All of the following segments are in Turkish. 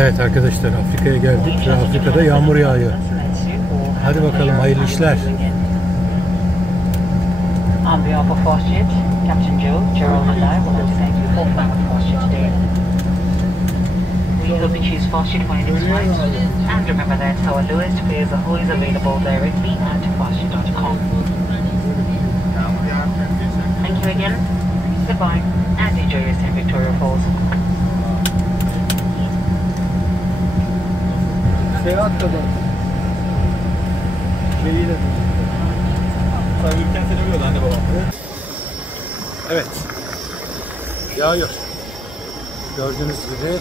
Evet arkadaşlar, Afrika'ya geldik ve Afrika'da yağmur yağıyor. Hadi bakalım, hayırlı işler. On behalf of Fortune, Captain Joe, Gerald and I would like to thank you for flying with Fortune today. We hope you choose Fortune for your next flight, and remember that our lowest fares are always available directly at fortune.com. Thank you again, goodbye, and enjoy your stay in Victoria Falls. Seyahat kadar. Şeyiyle. Sayılırken seni biliyordu anne babam. Evet. Yağıyor. Gördüğünüz gibi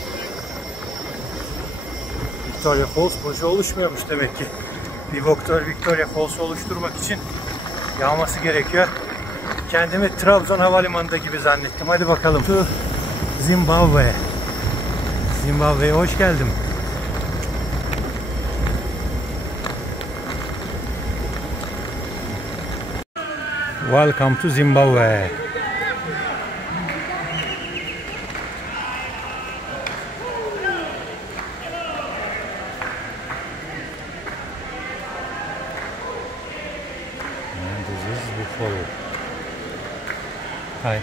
Victoria Falls boşa oluşmuyormuş demek ki. Bir Victoria Falls'u oluşturmak için yağması gerekiyor. Kendimi Trabzon Havalimanında gibi zannettim. Hadi bakalım. Zimbabwe. Zimbabve'ye hoş geldim. Welcome to Zimbabwe. And this is Buffalo. Hi.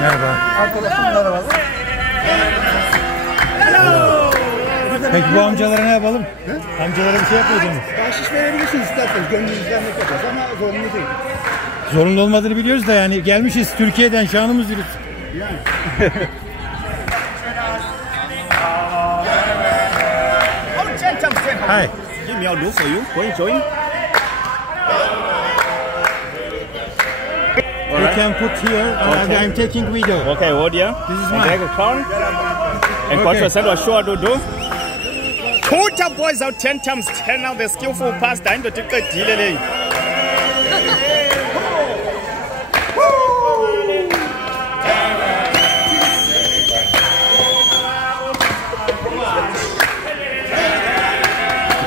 Merhaba. Arkadaşım merhaba. Hello. Peki bu amcalara ne yapalım? He? Amcalara bir şey yapmayacak mısınız? Bahşiş verebilirsiniz isterseniz. Gönlünüzden ne kadar ama zorunlu değil. Zorunlu olmadığını biliyoruz da yani gelmişiz Türkiye'den, şanımız yürüt. Yani. Hi. Give me a look for you. Go and join. You can put here. Okay. I'm taking video. Okay, what here? This is mine. Take a count. And Okay. 4% was sure to do. Quarter boys out 10 times 10 now. The skillful pass time to take a deal.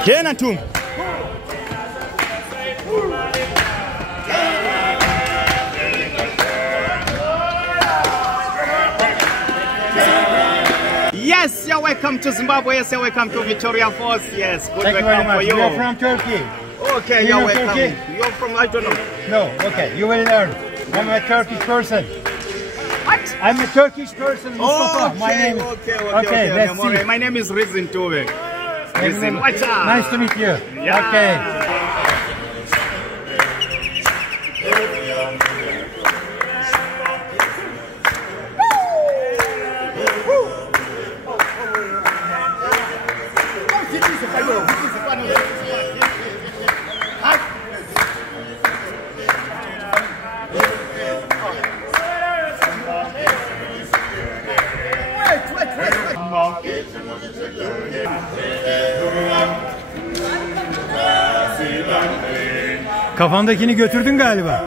Kena tu. Yes, you're welcome to Zimbabwe. Yes, you're welcome to Victoria Falls. Yes, good Thank you very welcome much. for you. We are from Turkey. Okay, You you're know welcome. Turkey? You're from, I don't know. No, okay. You will learn. I'm a Turkish person. What? I'm a Turkish person. Mustafa. My name is. Okay, let's see. My name is Rizin Tove. Rizin, watch out. Nice to meet you. Yeah. Okay. Kafandakini götürdün galiba.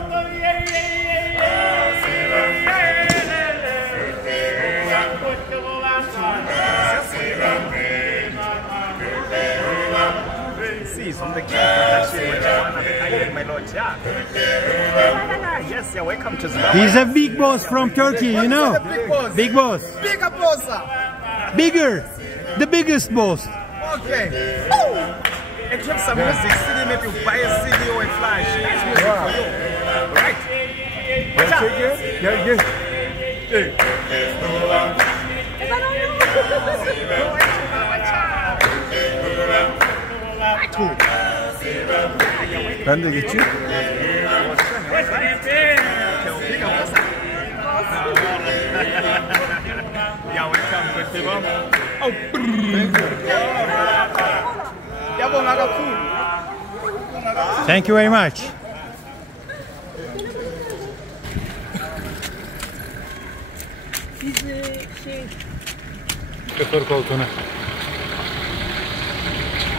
Yes, you're welcome to Zimbabwe. He's a big boss from Turkey, you know. Big boss. Big boss. Bigger boss. Bigger. The biggest boss. Okay. And you have some music, CD, maybe you buy a CD or a flash. That's music for you. Right? Watch out. Gel. Ben de geçeyim. Yeah, welcome, good people. Oh, yabonga kakhulu. Thank you very much. Biz Şoför koltuğuna.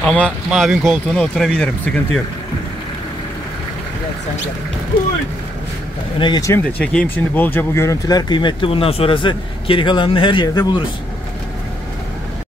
Ama mavin koltuğuna oturabilirim. Sıkıntı yok. Öne geçeyim de çekeyim şimdi bolca bu görüntüler kıymetli. Bundan sonrası geri kalanını her yerde buluruz.